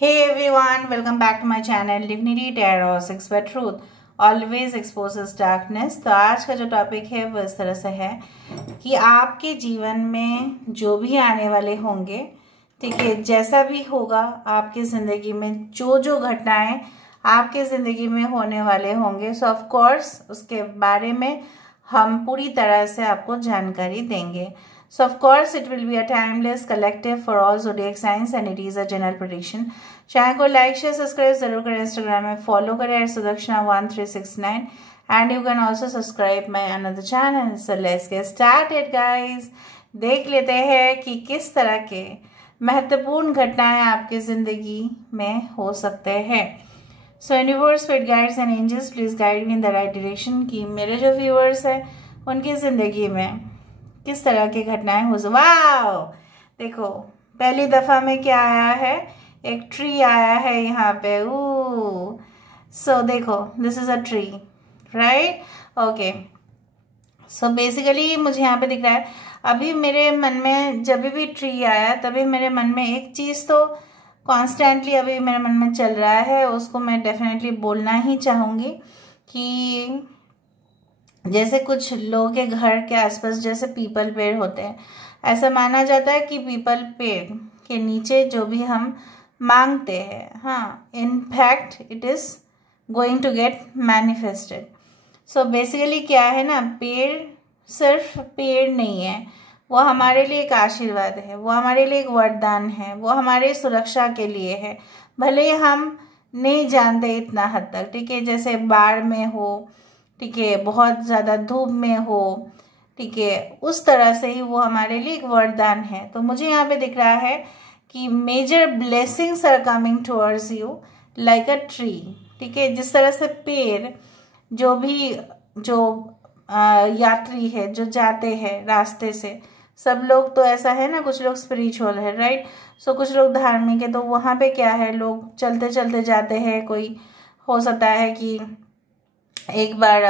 Hey everyone, welcome back to my channel Divinity Tarot 6 by Truth always exposes darkness। तो आज का जो topic है वो इस तरह से है कि आपके जीवन में जो भी आने वाले होंगे, ठीक है, जैसा भी होगा आपकी ज़िंदगी में, जो जो घटनाएं आपके ज़िंदगी में होने वाले होंगे, सो ऑफ कोर्स उसके बारे में हम पूरी तरह से आपको जानकारी देंगे। So of course it will be a timeless collective for all zodiac signs and it is a general prediction। Channel को लाइक शेयर सब्सक्राइब जरूर करें, इंस्टाग्राम में फॉलो करें @sudaksha1369 and you can also subscribe my another channel. So let's get started guys. देख लेते हैं कि किस तरह के महत्वपूर्ण घटनाएं आपकी जिंदगी में हो सकते हैं। So universe, spirit guides and angels please guide me in the right direction कि मेरे जो व्यूअर्स हैं उनकी जिंदगी में किस तरह की घटनाएं हो। वाओ, देखो पहली दफा में क्या आया है, एक ट्री आया है यहाँ पे। सो देखो this is a tree, right? Okay, so basically मुझे यहाँ पे दिख रहा है, अभी मेरे मन में जब भी ट्री आया तभी मेरे मन में एक चीज़ तो कॉन्स्टेंटली अभी मेरे मन में चल रहा है, उसको मैं डेफिनेटली बोलना ही चाहूँगी कि जैसे कुछ लोगों के घर के आसपास जैसे पीपल पेड़ होते हैं, ऐसा माना जाता है कि पीपल पेड़ के नीचे जो भी हम मांगते हैं, हाँ, in fact it is going to get manifested. So basically क्या है ना, पेड़ सिर्फ पेड़ नहीं है, वो हमारे लिए एक आशीर्वाद है, वो हमारे लिए एक वरदान है, वो हमारे सुरक्षा के लिए है। भले हम नहीं जानते इतना हद तक, ठीक है, जैसे बाढ़ में हो, ठीक है, बहुत ज़्यादा धूप में हो, ठीक है, उस तरह से ही वो हमारे लिए एक वरदान है। तो मुझे यहाँ पे दिख रहा है कि major blessings are coming towards you like a tree, ठीक है। जिस तरह से पेड़ जो यात्री है जो जाते हैं रास्ते से, सब लोग तो ऐसा है ना, कुछ लोग स्पिरिचुअल है, राइट? सो कुछ लोग धार्मिक है, तो वहाँ पे क्या है, लोग चलते चलते जाते हैं। कोई हो सकता है कि एक बार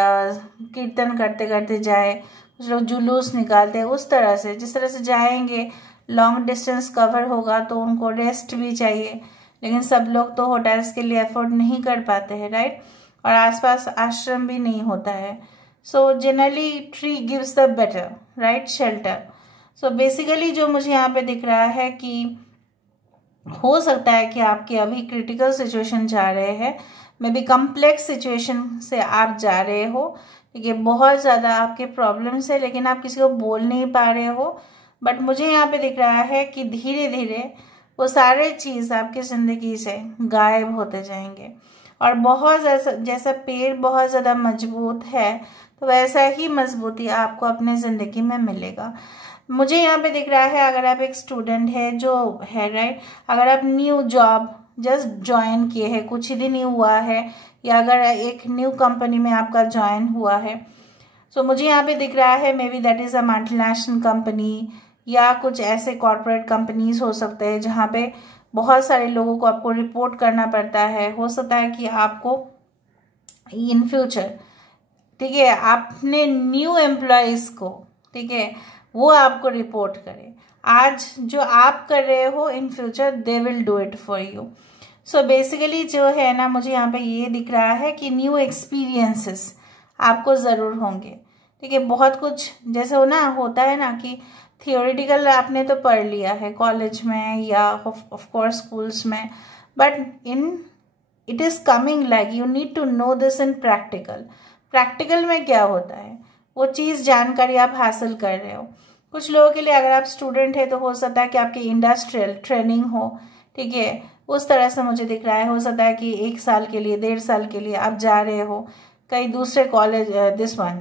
कीर्तन करते करते जाए, कुछ लोग जुलूस निकालते हैं, उस तरह से जिस तरह से जाएंगे, लॉन्ग डिस्टेंस कवर होगा तो उनको रेस्ट भी चाहिए, लेकिन सब लोग तो होटल्स के लिए अफोर्ड नहीं कर पाते हैं, राइट? और आसपास आश्रम भी नहीं होता है। So generally tree gives the better, right, shelter. So basically जो मुझे यहाँ पे दिख रहा है कि हो सकता है कि आपके अभी क्रिटिकल सिचुएशन जा रहे हैं, मे बी कम्प्लेक्स सिचुएशन से आप जा रहे हो, ठीक है, बहुत ज़्यादा आपके प्रॉब्लम्स है लेकिन आप किसी को बोल नहीं पा रहे हो। बट मुझे यहाँ पे दिख रहा है कि धीरे धीरे वो सारे चीज़ आपकी ज़िंदगी से गायब होते जाएंगे। और बहुत जैसा पेड़ बहुत ज़्यादा मजबूत है, तो वैसा ही मजबूती आपको अपने ज़िंदगी में मिलेगा। मुझे यहाँ पे दिख रहा है, अगर आप एक स्टूडेंट है जो है, राइट, अगर आप न्यू जॉब जस्ट ज्वाइन किए हैं, कुछ ही दिन ही हुआ है, या अगर एक न्यू कंपनी में आपका ज्वाइन हुआ है, सो मुझे यहाँ पे दिख रहा है may be that is a multinational company, या कुछ ऐसे कॉर्पोरेट कंपनीज हो सकते हैं जहाँ पे बहुत सारे लोगों को आपको रिपोर्ट करना पड़ता है। हो सकता है कि आपको इन फ्यूचर, ठीक है, आपने न्यू एम्प्लॉयज़ को, ठीक है, वो आपको रिपोर्ट करे। आज जो आप कर रहे हो, in future they will do it for you. So basically जो है ना, मुझे यहाँ पे ये दिख रहा है कि न्यू एक्सपीरियंसेस आपको ज़रूर होंगे, ठीक है। बहुत कुछ जैसे होता है ना कि थियोरिटिकल आपने तो पढ़ लिया है कॉलेज में या ऑफ कोर्स स्कूल्स में, but it is coming like you need to know this in practical. Practical में क्या होता है, वो चीज़ जानकारी आप हासिल कर रहे हो। कुछ लोगों के लिए, अगर आप स्टूडेंट है तो हो सकता है कि आपकी इंडस्ट्रियल ट्रेनिंग हो, ठीक है, उस तरह से मुझे दिख रहा है। हो सकता है कि 1 साल के लिए, 1.5 साल के लिए आप जा रहे हो कहीं दूसरे कॉलेज,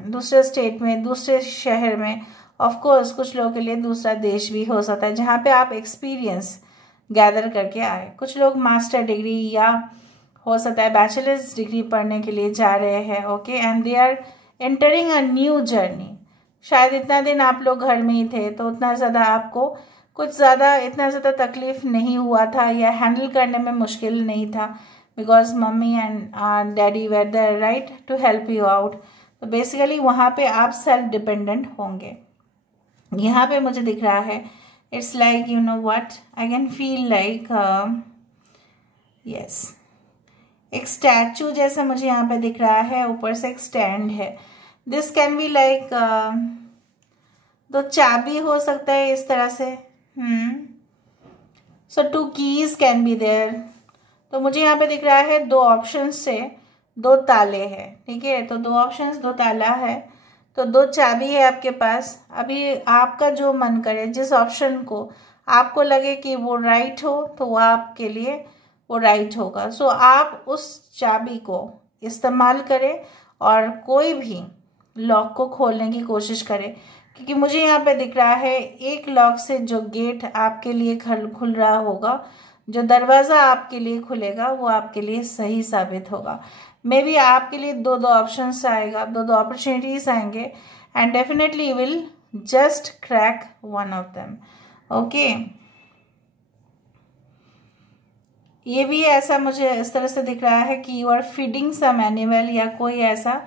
दूसरे स्टेट में, दूसरे शहर में। ऑफ कोर्स कुछ लोगों के लिए दूसरा देश भी हो सकता है जहाँ पे आप एक्सपीरियंस गैदर करके आए। कुछ लोग मास्टर डिग्री या हो सकता है बैचलर्स डिग्री पढ़ने के लिए जा रहे हैं, okay, and they are entering a new journey. शायद इतना दिन आप लोग घर में ही थे तो उतना ज़्यादा आपको इतना ज़्यादा तकलीफ नहीं हुआ था, या हैंडल करने में मुश्किल नहीं था, because mummy and daddy were there, right, to help you out. तो बेसिकली वहाँ पे आप सेल्फ डिपेंडेंट होंगे। यहाँ पे मुझे दिख रहा है, it's like you know what, I can feel like yes, एक स्टैचू जैसा मुझे यहाँ पे दिख रहा है, ऊपर से एक स्टैंड है. दिस कैन बी लाइक दो चाबी हो सकता है इस तरह से. सो 2 कीज कैन बी देयर. तो मुझे यहाँ पे दिख रहा है 2 ऑप्शन से 2 ताले हैं. ठीक है, तो 2 ऑप्शंस 2 ताला है, तो 2 चाबी है आपके पास. अभी आपका जो मन करे, जिस ऑप्शन को आपको लगे कि वो राइट हो, तो वो आपके लिए वो राइट होगा. सो आप उस चाबी को इस्तेमाल करें और कोई भी लॉक को खोलने की कोशिश करें, क्योंकि मुझे यहाँ पे दिख रहा है एक लॉक से जो गेट आपके लिए खुल रहा होगा, जो दरवाज़ा आपके लिए खुलेगा, वो आपके लिए सही साबित होगा. मे बी आपके लिए 2 ऑप्शंस आएगा, 2 अपॉर्चुनिटीज आएंगे, and definitely you will just crack one of them. Okay, ये भी ऐसा मुझे इस तरह से दिख रहा है कि you are feeding some animal, या कोई ऐसा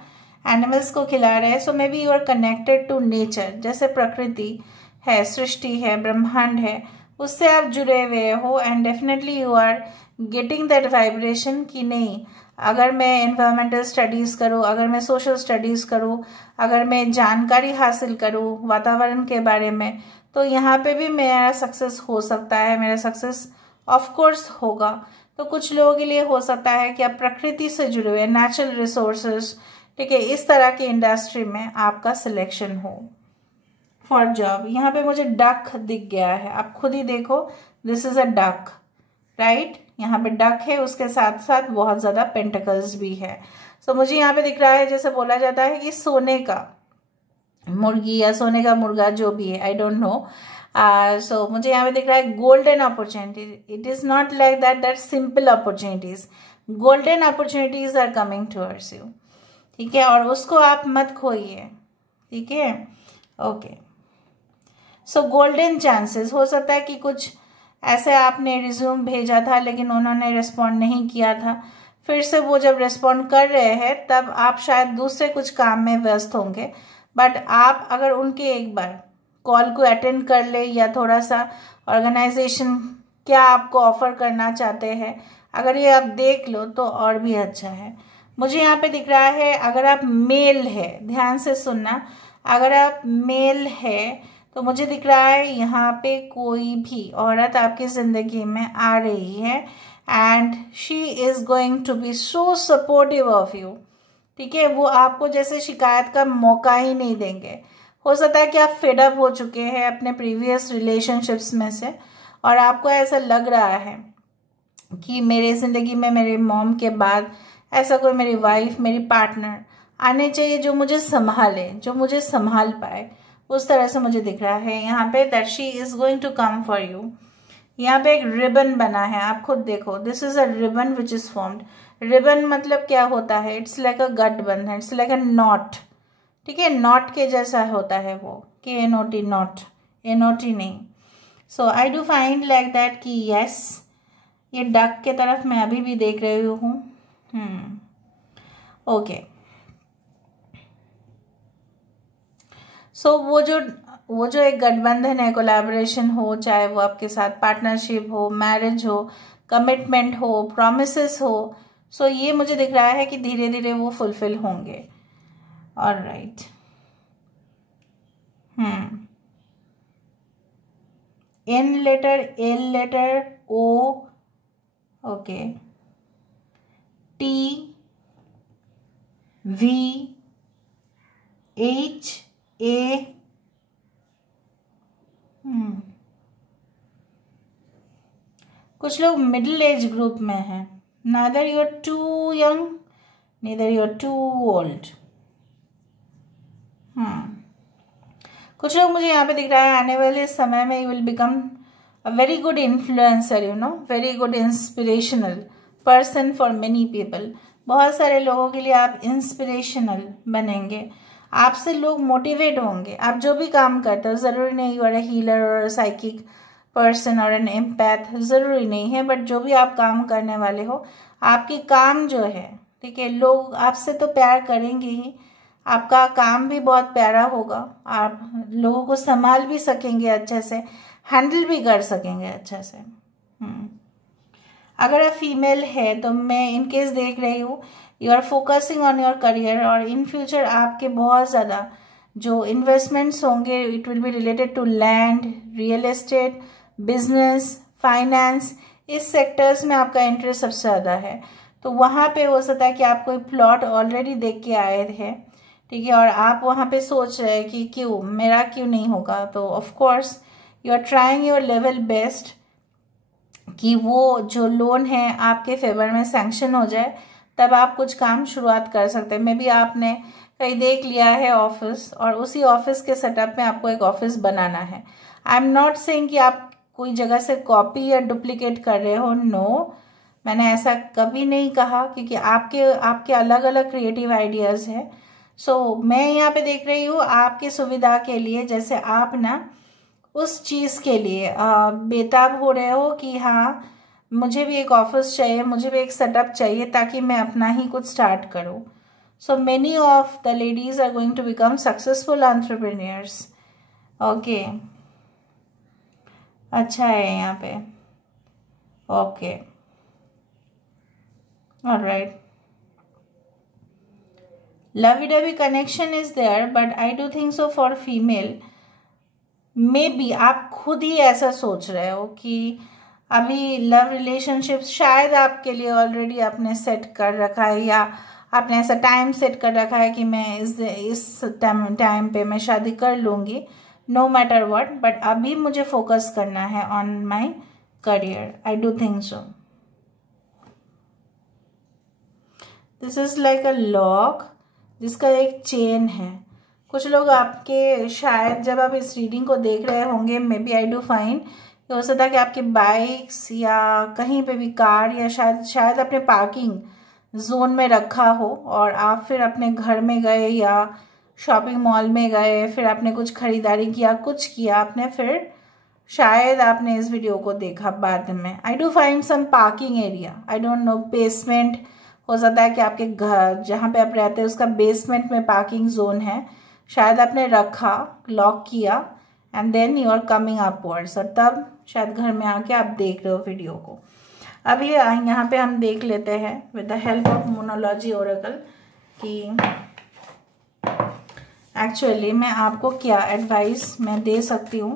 एनिमल्स को खिला रहे हैं. So may be you are connected to nature, जैसे प्रकृति है, सृष्टि है, ब्रह्मांड है, उससे आप जुड़े हुए हो. And definitely you are getting that vibration कि नहीं, अगर मैं एनवायरमेंटल स्टडीज़ करूँ, अगर मैं सोशल स्टडीज़ करूँ, अगर मैं जानकारी हासिल करूँ वातावरण के बारे में, तो यहाँ पे भी मेरा सक्सेस हो सकता है. मेरा सक्सेस ऑफ कोर्स होगा. तो कुछ लोगों के लिए हो सकता है कि आप प्रकृति से जुड़े हुए, नेचुरल रिसोर्सेज, ठीक है, इस तरह की इंडस्ट्री में आपका सिलेक्शन हो फॉर जॉब. यहाँ पे मुझे डक दिख गया है, आप खुद ही देखो, this is a duck, right. यहाँ पे डक है, उसके साथ साथ बहुत ज़्यादा पेंटिकल्स भी है. सो मुझे यहाँ पे दिख रहा है, जैसे बोला जाता है कि सोने का मुर्गी या सोने का मुर्गा, जो भी है, आई डोंट नो. सो मुझे यहाँ पे दिख रहा है golden opportunity. It is not like that simple opportunities, golden opportunities are coming towards you. ठीक है, और उसको आप मत खोइए. ठीक है, ओके. सो गोल्डन चांसेस, हो सकता है कि कुछ ऐसे आपने रिज्यूम भेजा था लेकिन उन्होंने रिस्पॉन्ड नहीं किया था, फिर से वो जब रिस्पॉन्ड कर रहे हैं तब आप शायद दूसरे कुछ काम में व्यस्त होंगे. बट आप अगर उनके एक बार कॉल को अटेंड कर ले, या थोड़ा सा ऑर्गेनाइजेशन क्या आपको ऑफर करना चाहते हैं, अगर ये आप देख लो तो और भी अच्छा है. मुझे यहाँ पे दिख रहा है, अगर आप मेल है, ध्यान से सुनना, अगर आप मेल है तो मुझे दिख रहा है यहाँ पे कोई भी औरत आपकी ज़िंदगी में आ रही है, and she is going to be so supportive of you. ठीक है, वो आपको जैसे शिकायत का मौका ही नहीं देंगे. हो सकता है कि आप फेड अप हो चुके हैं अपने प्रीवियस रिलेशनशिप्स में से, और आपको ऐसा लग रहा है कि मेरे ज़िंदगी में मेरे मॉम के बाद ऐसा कोई मेरी वाइफ, मेरी पार्टनर आने चाहिए जो मुझे संभाले, जो मुझे संभाल पाए. उस तरह से मुझे दिख रहा है यहाँ पे that she is going to come for you. यहाँ पे एक रिबन बना है, आप खुद देखो, this is a ribbon which is formed. Ribbon मतलब क्या होता है, इट्स लाइक अ गठबंधन, इट्स लाइक अ नॉट. ठीक है, नॉट के जैसा होता है वो, KNOT, नॉट, NOT नहीं. So I do find like that कि यस, ये डक के तरफ मैं अभी भी देख रही हूँ. ओके. सो वो जो एक गठबंधन है, कोलैबोरेशन हो, चाहे वो आपके साथ पार्टनरशिप हो, मैरिज हो, कमिटमेंट हो, प्रॉमिसेस हो, सो ये मुझे दिख रहा है कि धीरे धीरे वो फुलफिल होंगे. Alright. N letter, L letter, O, okay, T, V, H, A. कुछ लोग मिडिल एज ग्रुप में हैं. Neither you are too young, neither you are too old. कुछ लोग मुझे यहाँ पे दिख रहा है आने वाले समय में you will become a very good influencer, you know, very good inspirational person for many people. बहुत सारे लोगों के लिए आप इंस्पिरेशनल बनेंगे, आपसे लोग मोटिवेट होंगे. आप जो भी काम करते हो, ज़रूरी नहीं यू आर अ हीलर और साइकिक पर्सन और एन एम्पैथ, ज़रूरी नहीं है, बट जो भी आप काम करने वाले हो, आपकी काम जो है, ठीक है, लोग आपसे तो प्यार करेंगे ही, आपका काम भी बहुत प्यारा होगा, आप लोगों को संभाल भी सकेंगे अच्छे से, हैंडल भी कर सकेंगे अच्छे से. अगर आप फीमेल है तो मैं इन केस देख रही हूँ you are focusing on your career, और इन फ्यूचर आपके बहुत ज़्यादा जो इन्वेस्टमेंट्स होंगे it will be related to land, real estate, business, finance, इस सेक्टर्स में आपका इंटरेस्ट सबसे ज़्यादा है। तो वहाँ पे हो सकता है कि आप कोई प्लॉट ऑलरेडी देख के आए थे, ठीक है, और आप वहाँ पे सोच रहे हैं कि क्यों मेरा क्यों नहीं होगा। तो of course you are trying your level best कि वो जो लोन है आपके फेवर में सैंक्शन हो जाए, तब आप कुछ काम शुरुआत कर सकते हैं। मे बी आपने कहीं देख लिया है ऑफिस, और उसी ऑफिस के सेटअप में आपको एक ऑफिस बनाना है। आई एम नॉट सेइंग कि आप कोई जगह से कॉपी या डुप्लीकेट कर रहे हो, नो, मैंने ऐसा कभी नहीं कहा, क्योंकि आपके अलग अलग क्रिएटिव आइडियाज़ हैं। सो मैं यहाँ पे देख रही हूँ आपकी सुविधा के लिए, जैसे आप ना उस चीज़ के लिए बेताब हो रहे हो कि हाँ मुझे भी एक ऑफिस चाहिए, मुझे भी एक सेटअप चाहिए ताकि मैं अपना ही कुछ स्टार्ट करूँ। So many of the ladies are going to become successful entrepreneurs. Okay, अच्छा है यहाँ पे, okay, alright. Lovey dovey connection is there, but I do think so for female may be आप खुद ही ऐसा सोच रहे हो कि अभी लव रिलेशनशिप शायद आपके लिए ऑलरेडी आपने सेट कर रखा है, या आपने ऐसा टाइम सेट कर रखा है कि मैं इस टाइम पे मैं शादी कर लूँगी नो मैटर व्हाट, बट अभी मुझे फोकस करना है on my career. I do think so this is like a lock जिसका एक चेन है। कुछ लोग आपके शायद जब आप इस रीडिंग को देख रहे होंगे, maybe I do find हो सकता है कि आपके बाइक्स या कहीं पे भी कार या शायद अपने पार्किंग जोन में रखा हो, और आप फिर अपने घर में गए या शॉपिंग मॉल में गए, फिर आपने कुछ खरीदारी किया, कुछ किया आपने, फिर शायद आपने इस वीडियो को देखा बाद में। I do find some parking area, I don't know, basement हो सकता है कि आपके घर जहाँ पे आप रहते हैं उसका बेसमेंट में पार्किंग जोन है, शायद आपने रखा, लॉक किया, and then you are coming upwards, और तब शायद घर में आके आप देख रहे हो वीडियो को। अभी यहाँ पे हम देख लेते हैं with the help of monology oracle कि एक्चुअली मैं आपको क्या एडवाइस मैं दे सकती हूँ।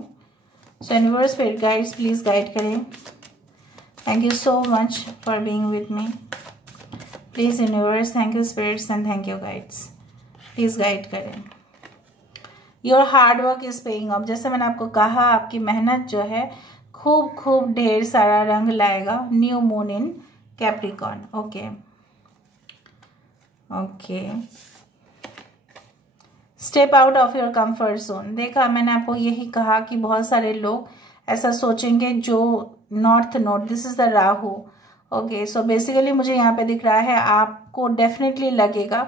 So universe spirit guides please guide करें। Thank you so much for being with me. Please universe, thank you spirits and thank you guides, please guide करें। Your hard work is paying off, जैसे मैंने आपको कहा आपकी मेहनत जो है खूब ढेर सारा रंग लाएगा। New moon in Capricorn, okay okay. Step out of your comfort zone. देखा मैंने आपको यही कहा कि बहुत सारे लोग ऐसा सोचेंगे जो north node, this is the Rahu, okay. So basically मुझे यहाँ पे दिख रहा है आपको डेफिनेटली लगेगा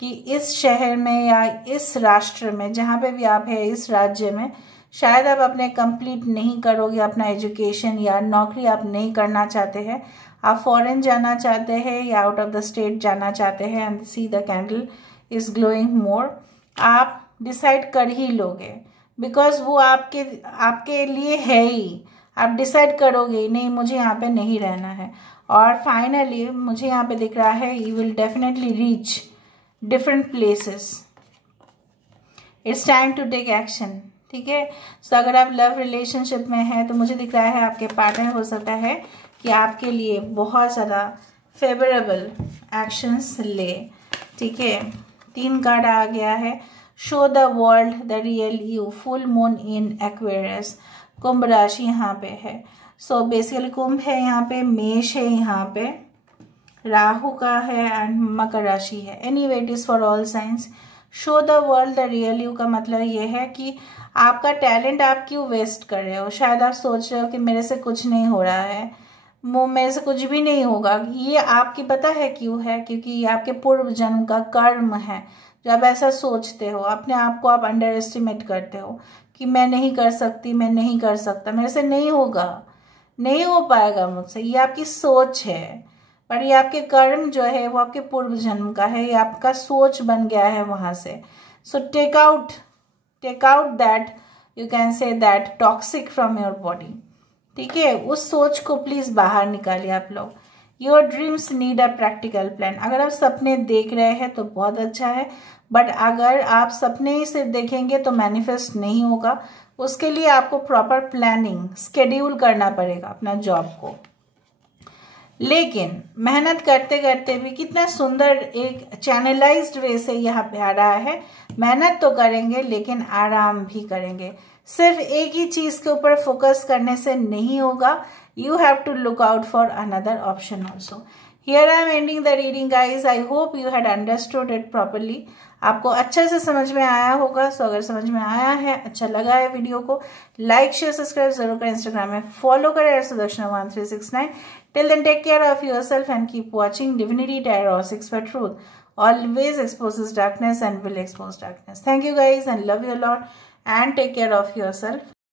कि इस शहर में या इस राष्ट्र में जहाँ पे भी आप है, इस राज्य में शायद आप अपने कंप्लीट नहीं करोगे अपना एजुकेशन, या नौकरी आप नहीं करना चाहते हैं, आप फॉरेन जाना चाहते हैं या आउट ऑफ द स्टेट जाना चाहते हैं। And see the candle is glowing more, आप डिसाइड कर ही लोगे, बिकॉज वो आपके लिए है ही, आप डिसाइड करोगे नहीं मुझे यहाँ पे नहीं रहना है। और फाइनली मुझे यहाँ पे दिख रहा है you will definitely reach different places, it's time to take action, ठीक है। सो अगर आप लव रिलेशनशिप में हैं तो मुझे दिख रहा है आपके पार्टनर हो सकता है कि आपके लिए बहुत ज़्यादा फेवरेबल एक्शंस ले, ठीक है। 3 कार्ड आ गया है, show the world the real you, full moon in Aquarius, कुंभ राशि यहाँ पे है। सो बेसिकली कुंभ है यहाँ पे, मेष है यहाँ पे, राहु का है, एंड मकर राशि है। Anyway it is for all science. Show the world the real you का मतलब ये है कि आपका टैलेंट आप क्यों वेस्ट कर रहे हो। शायद आप सोच रहे हो कि मेरे से कुछ नहीं हो रहा है, वो मेरे से कुछ भी नहीं होगा। ये आपकी पता है क्यों है, क्योंकि ये आपके पूर्व जन्म का कर्म है। जब ऐसा सोचते हो अपने आप को आप अंडर एस्टिमेट करते हो कि मैं नहीं कर सकती, मैं नहीं कर सकता, मेरे से नहीं होगा, नहीं हो पाएगा मुझसे, ये आपकी सोच है। पर ये आपके कर्म जो है वो आपके पूर्व जन्म का है, ये आपका सोच बन गया है वहां से। So take out that, you can say that toxic from your body, ठीक है, उस सोच को प्लीज बाहर निकालिए आप लोग। Your dreams need a practical plan. अगर आप सपने देख रहे हैं तो बहुत अच्छा है, बट अगर आप सपने ही सिर्फ देखेंगे तो मैनिफेस्ट नहीं होगा। उसके लिए आपको प्रॉपर प्लानिंग, स्केड्यूल करना पड़ेगा अपना जॉब को। लेकिन मेहनत करते करते भी कितना सुंदर एक चैनलाइज्ड वे से यहाँ पे आ रहा है। मेहनत तो करेंगे लेकिन आराम भी करेंगे। सिर्फ एक ही चीज के ऊपर फोकस करने से नहीं होगा। You have to look out for another option also. Here I am ending the reading guys. I hope you had understood it properly. आपको अच्छे से समझ में आया होगा। सो अगर समझ में आया है, अच्छा लगा है वीडियो को, लाइक शेयर सब्सक्राइब जरूर करें। इंस्टाग्राम में फॉलो करें sudarshana1369। Till then, take care of yourself and keep watching Divinity Tarot 6 for Truth. Always exposes darkness and will expose darkness. Thank you guys and love you a lot and take care of yourself.